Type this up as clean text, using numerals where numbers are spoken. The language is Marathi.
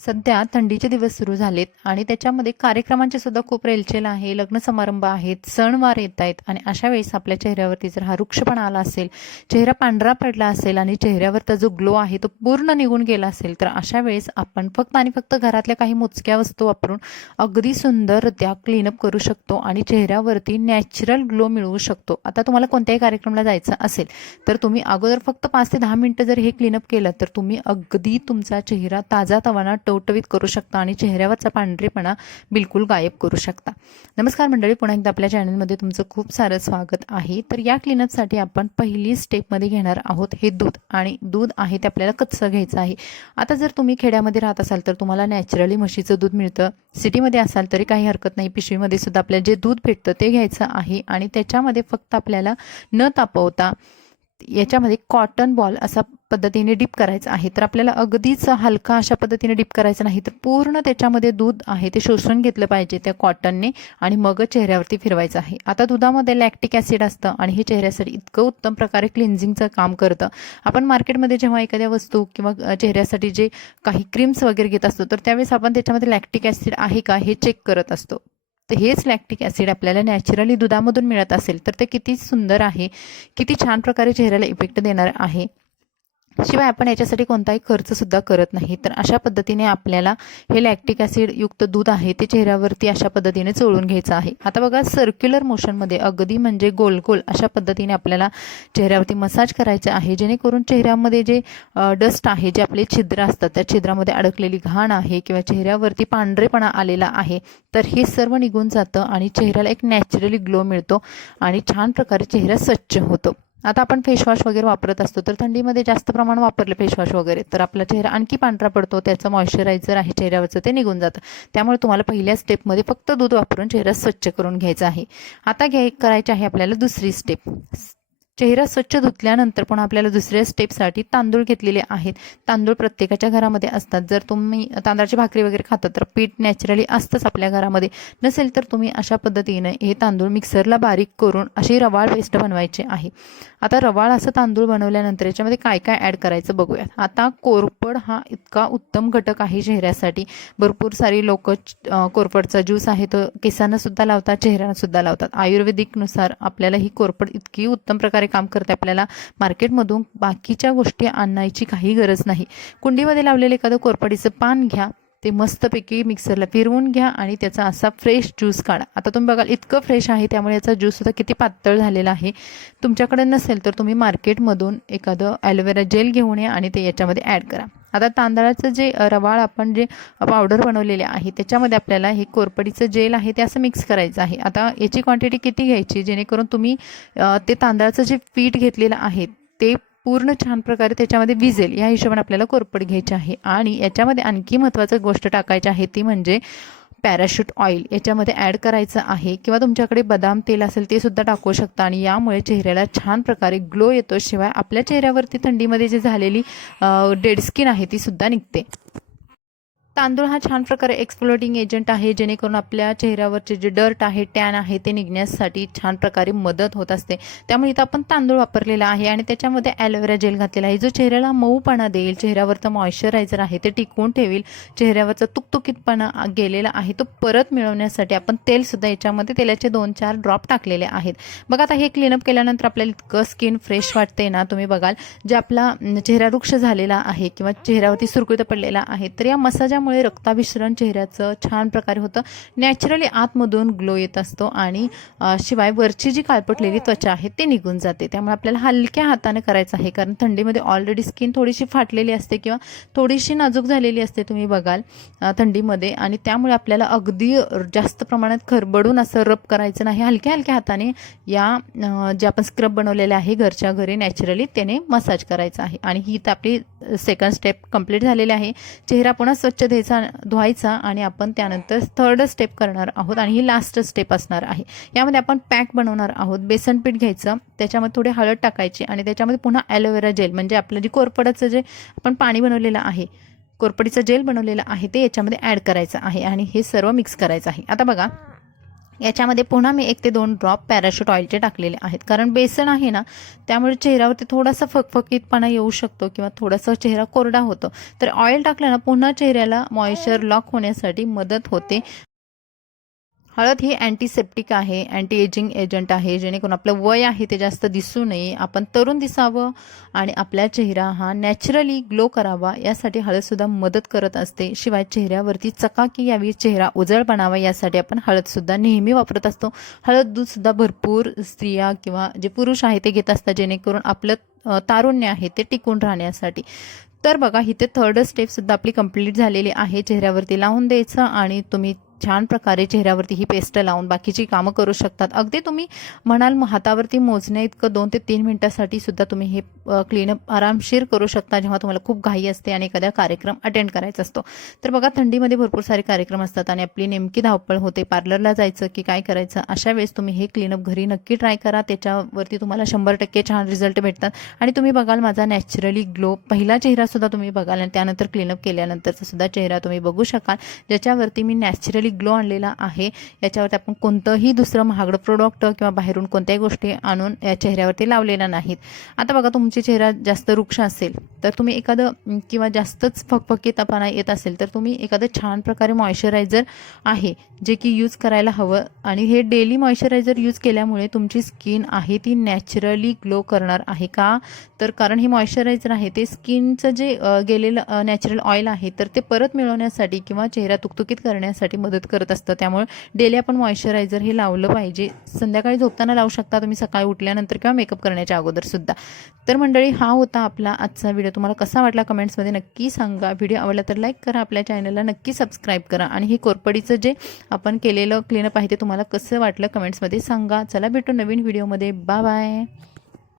सध्या थंडीचे दिवस सुरू झालेत आणि त्याच्यामध्ये कार्यक्रमांची सुद्धा खूप रेलचेल आहे. लग्न समारंभ आहेत, सणवार येत आहेत आणि अशा वेळेस आपल्या चेहऱ्यावरती जर हा रुक्षपणा आला असेल, चेहरा पांढरा पडला असेल आणि चेहऱ्यावरचा जो ग्लो आहे तो पूर्ण निघून गेला असेल, तर अशा वेळेस आपण फक्त आणि फक्त घरातल्या काही मोजक्या वस्तू वापरून अगदी सुंदर त्या क्लीनअप करू शकतो आणि चेहऱ्यावरती नॅचरल ग्लो मिळवू शकतो. आता तुम्हाला कोणत्याही कार्यक्रमाला जायचं असेल तर तुम्ही अगोदर फक्त 5 ते 10 मिनिटं जर हे क्लीनअप केलं तर तुम्ही अगदी तुमचा चेहरा ताजा टवटवीत करू शकता आणि चेहऱ्यावरचा पांढरेपणा बिलकुल गायब करू शकता. नमस्कार मंडळी, पुन्हा एकदा आपल्या चॅनलमध्ये तुमचं खूप सारं स्वागत आहे. तर या क्लीनअपसाठी आपण पहिली स्टेपमध्ये घेणार आहोत हे दूध, आणि दूध आहे ते आपल्याला कच्चं घ्यायचं आहे. आता जर तुम्ही खेड्यामध्ये राहत असाल तर तुम्हाला नॅचरली म्हशीचं दूध मिळतं. सिटीमध्ये असाल तरी काही हरकत नाही, पिशवीमध्ये सुद्धा आपल्याला जे दूध भेटतं ते घ्यायचं आहे आणि त्याच्यामध्ये फक्त आपल्याला न तापवता याच्यामध्ये कॉटन बॉल असा पद्धतीने डिप करायचं आहे. तर आपल्याला अगदीच हलका अशा पद्धतीने डिप करायचं नाही, तर पूर्ण त्याच्यामध्ये दूध आहे ते शोषून घेतलं पाहिजे त्या कॉटनने आणि मग चेहऱ्यावरती फिरवायचं आहे. आता दुधामध्ये लॅक्टिक ॲसिड असतं आणि हे चेहऱ्यासाठी इतकं उत्तम प्रकारे क्लिन्झिंगचं काम करतं. आपण मार्केटमध्ये जेव्हा एखाद्या वस्तू किंवा चेहऱ्यासाठी जे काही क्रीम्स वगैरे घेत असतो तर त्यावेळेस आपण त्याच्यामध्ये लॅक्टिक ॲसिड आहे का हे चेक करत असतो. तर हेच लॅक्टिक ॲसिड आपल्याला नॅचरली दुधामधून मिळत असेल तर ते किती सुंदर आहे, किती छान प्रकारे चेहऱ्याला इफेक्ट देणार आहे. शिवाय आपण याच्यासाठी कोणताही खर्च सुद्धा करत नाही. तर अशा पद्धतीने आपल्याला हे लॅक्टिक ॲसिड युक्त दूध आहे ते चेहऱ्यावरती अशा पद्धतीने चोळून घ्यायचं आहे. आता बघा, सर्क्युलर मोशनमध्ये अगदी म्हणजे गोल गोल अशा पद्धतीने आपल्याला चेहऱ्यावरती मसाज करायचं आहे, जेणेकरून चेहऱ्यामध्ये जे डस्ट आहे, जे आपले छिद्र असतात त्या छिद्रामध्ये अडकलेली घाण आहे किंवा चेहऱ्यावरती पांढरेपणा आलेला आहे तर हे सर्व निघून जातं आणि चेहऱ्याला एक नॅचरली ग्लो मिळतो आणि छान प्रकारे चेहरा स्वच्छ होतो. आता आपण फेसवॉश वगैरे वापरत असतो तर थंडीमध्ये जास्त प्रमाण वापरलं फेसवॉश वगैरे तर आपला चेहरा आणखी पांढरा पडतो, त्याचं मॉइश्चरायझर आहे चेहऱ्यावरचं ते निघून जातं. त्यामुळे तुम्हाला पहिल्या स्टेपमध्ये फक्त दूध वापरून चेहरा स्वच्छ करून घ्यायचा आहे. आता करायची आहे आपल्याला दुसरी स्टेप. चेहरा स्वच्छ धुतल्यानंतर पण आपल्याला दुसऱ्या स्टेपसाठी तांदूळ घेतलेले आहेत. तांदूळ प्रत्येकाच्या घरामध्ये असतात. जर तुम्ही तांदळाची भाकरी वगैरे खाता तर पीठ नॅचरली असतंच आपल्या घरामध्ये. नसेल तर तुम्ही अशा पद्धतीने हे तांदूळ मिक्सरला बारीक करून अशी रवाळ पेस्ट बनवायची आहे. आता रवाळ असं तांदूळ बनवल्यानंतर याच्यामध्ये काय काय ॲड करायचं बघूया. आता कोरफड हा इतका उत्तम घटक आहे चेहऱ्यासाठी. भरपूर सारी लोक कोरफडचा ज्यूस आहे तो केसांना सुद्धा लावतात, चेहऱ्याला सुद्धा लावतात. आयुर्वेदिकनुसार आपल्याला ही कोरफड इतकी उत्तम प्रकारे काम करते, आपल्याला मार्केटमधून बाकीच्या गोष्टी आणायची काही गरज नाही. कुंडीमध्ये लावलेलं एखादं कोरफडीचं पान घ्या, ते मस्तपैकी मिक्सरला फिरवून घ्या आणि त्याचा असा फ्रेश ज्यूस काढा. आता तुम्ही बघाल इतकं फ्रेश आहे, त्यामुळे याचा ज्यूससुद्धा किती पातळ झालेला आहे. तुमच्याकडे नसेल तर तुम्ही मार्केटमधून एखादं ॲलोवेरा जेल घेऊन या आणि ते याच्यामध्ये ॲड करा. आता तांदळाचं जे रवाळ आपण जे पावडर बनवलेले आहे त्याच्यामध्ये आपल्याला हे कोरफडीचं जेल आहे ते असं मिक्स करायचं आहे. आता याची क्वांटिटी किती घ्यायची, जेणेकरून तुम्ही ते तांदळाचं जे पीठ घेतलेलं आहे ते पूर्ण छान प्रकारे त्याच्यामध्ये विजेल या हिशोबाने आपल्याला कोरफड घ्यायची आहे. आणि याच्यामध्ये आणखी महत्त्वाची गोष्ट टाकायची आहे ती म्हणजे पॅराशूट ऑइल याच्यामध्ये ॲड करायचं आहे, किंवा तुमच्याकडे बदाम तेल असेल ते सुद्धा टाकू शकता आणि यामुळे चेहऱ्याला छान प्रकारे ग्लो येतो. शिवाय आपल्या चेहऱ्यावरती थंडीमध्ये जी झालेली डेड स्किन आहे ती सुद्धा निघते. तांदूळ हा छान प्रकारे एक्सफ्लोटिंग एजंट आहे, जेणेकरून आपल्या चेहऱ्यावरचे जे डर्ट आहे, टॅन आहे ते निघण्यासाठी छान प्रकारे मदत होत असते. त्यामुळे इथं आपण तांदूळ वापरलेला आहे आणि त्याच्यामध्ये ॲलोवेरा जेल घातलेला आहे, जो चेहऱ्याला मऊपणा देईल, चेहऱ्यावरचं मॉइश्चरायझर आहे ते टिकवून ठेवेल. चेहऱ्यावरचा तुकतुकीतपणा गेलेला आहे तो परत मिळवण्यासाठी आपण तेलसुद्धा याच्यामध्ये तेलाचे 2-4 ड्रॉप टाकलेले आहेत. बघा, आता हे क्लीनअप केल्यानंतर आपल्याला इतकं स्किन फ्रेश वाटते ना. तुम्ही बघाल, जे आपला चेहरा रुक्ष झालेला आहे किंवा चेहऱ्यावरती सुरकुत्या पडलेला आहे तर या मसाजामुळे रक्ताभिसरण चेहऱ्याचं छान प्रकारे होतं. नॅचरली आतमधून ग्लो येत असतो आणि शिवाय वरची जी काळपटलेली त्वचा आहे ते निघून जाते. त्यामुळे आपल्याला हलक्या हाताने करायचं आहे, कारण थंडीमध्ये ऑलरेडी स्किन थोडीशी फाटलेली असते किंवा थोडीशी नाजूक झालेली असते तुम्ही बघाल थंडीमध्ये, आणि त्यामुळे आपल्याला अगदी जास्त प्रमाणात खरबडून असं रब करायचं नाही. हलक्या हलक्या हाताने या जे आपण स्क्रब बनवलेले आहे घरच्या घरी नॅचरली त्याने मसाज करायचा आहे. आणि ही तर आपली सेकंड स्टेप कंप्लीट झालेली आहे. चेहरा पुन्हा स्वच्छ धुवायचा आणि आपण त्यानंतर थर्ड स्टेप करणार आहोत आणि ही लास्ट स्टेप असणार आहे. यामध्ये आपण पॅक बनवणार आहोत. बेसन पीठ घ्यायचं, त्याच्यामध्ये थोडी हळद टाकायची आणि त्याच्यामध्ये पुन्हा ॲलोवेरा जेल म्हणजे आपलं जे कोरफडचं जे आपण पाणी बनवलेलं आहे, कोरफडीचं जेल बनवलेलं आहे ते याच्यामध्ये ॲड करायचं आहे आणि हे सर्व मिक्स करायचं आहे. आता बघा, याच्यामध्ये पुन्हा मी 1 ते 2 ड्रॉप पॅराशूट ऑइलचे टाकलेले आहेत, कारण बेसन आहे ना, त्यामुळे चेहऱ्यावरती थोडासा फकफकीतपणा येऊ शकतो किंवा थोडासा चेहरा कोरडा होतो. तर ऑइल टाकल्यानं पुन्हा चेहऱ्याला मॉइश्चर लॉक होण्यासाठी मदत होते. हळद ही अँटीसेप्टिक आहे, अँटी एजिंग एजंट आहे, जेणेकरून आपलं वय आहे ते जास्त दिसू नये, आपण तरुण दिसावं आणि आपला चेहरा हा नॅचरली ग्लो करावा यासाठी हळदसुद्धा मदत करत असते. शिवाय चेहऱ्यावरती चकाकी यावी, चेहरा उजळ बनावा यासाठी आपण हळदसुद्धा नेहमी वापरत असतो. हळद दूधसुद्धा भरपूर स्त्रिया किंवा जे पुरुष आहे ते घेत असतात, जेणेकरून आपलं तारुण्य आहे ते टिकून राहण्यासाठी. तर बघा, इथे थर्ड स्टेपसुद्धा आपली कंप्लीट झालेली आहे. चेहऱ्यावरती लावून द्यायचं आणि तुम्ही छान प्रकारे चेहऱ्यावरती ही पेस्ट लावून बाकीची कामं करू शकतात. अगदी तुम्ही म्हणाल हातावरती मोजण्या इतकं 2 ते 3 मिनिटासाठी सुद्धा तुम्ही हे क्लीनअप आरामशीर करू शकता, जेव्हा तुम्हाला खूप घाई असते आणि एखादा कार्यक्रम अटेंड करायचा असतो. तर बघा, थंडीमध्ये भरपूर सारे कार्यक्रम असतात आणि आपली नेमकी धावपळ होते, पार्लरला जायचं की काय करायचं. अशा वेळेस तुम्ही हे क्लीनअप घरी नक्की ट्राय करा. त्याच्यावरती तुम्हाला 100% छान रिझल्ट भेटतात आणि तुम्ही बघाल माझा नॅचरली ग्लो, पहिला चेहरासुद्धा तुम्ही बघाल आणि त्यानंतर क्लीनअप केल्यानंतरचा सुद्धा चेहरा तुम्ही बघू शकाल, ज्याच्यावरती मी नॅचरली ग्लो आणलेला आहे. याच्यावरती आपण कोणतंही दुसरं महागडं प्रोडक्ट किंवा बाहेरून कोणत्याही गोष्टी आणून या चेहऱ्यावरती लावलेल्या नाहीत. आता बघा, तुमची चेहरा जास्त रुक्ष असेल तर तुम्ही एखादं किंवा जास्तच फकफकीतपणा येत असेल तर तुम्ही एखादं छान प्रकारे मॉइश्चरायझर आहे जे की यूज करायला हवं. आणि हे डेली मॉइश्चरायझर यूज केल्यामुळे तुमची स्किन आहे ती नॅचरली ग्लो करणार आहे. का तर कारण हे मॉइश्चरायझर आहे ते स्किनचं जे गेलेलं नॅचरल ऑइल आहे तर ते परत मिळवण्यासाठी किंवा चेहरा तुकतुकीत करण्यासाठी मदत करत असतं. त्यामुळे डेली आपण मॉइश्चरायझर हे लावलं पाहिजे. संध्याकाळी झोपताना लावू शकता तुम्ही, सकाळी उठल्यानंतर किंवा मेकअप करण्याच्या अगोदर सुद्धा. तर मंडळी, हा होता आपला आजचा व्हिडिओ. तुम्हाला कसा वाटला कमेंट्समध्ये नक्की सांगा. व्हिडिओ आवडला तर लाईक करा, आपल्या चॅनलला नक्की सबस्क्राईब करा आणि हे कोरपडीचं जे आपण केलेलं क्लीनअप आहे ते तुम्हाला कसं वाटलं कमेंट्समध्ये सांगा. चला भेटू नवीन व्हिडिओमध्ये. Bye bye.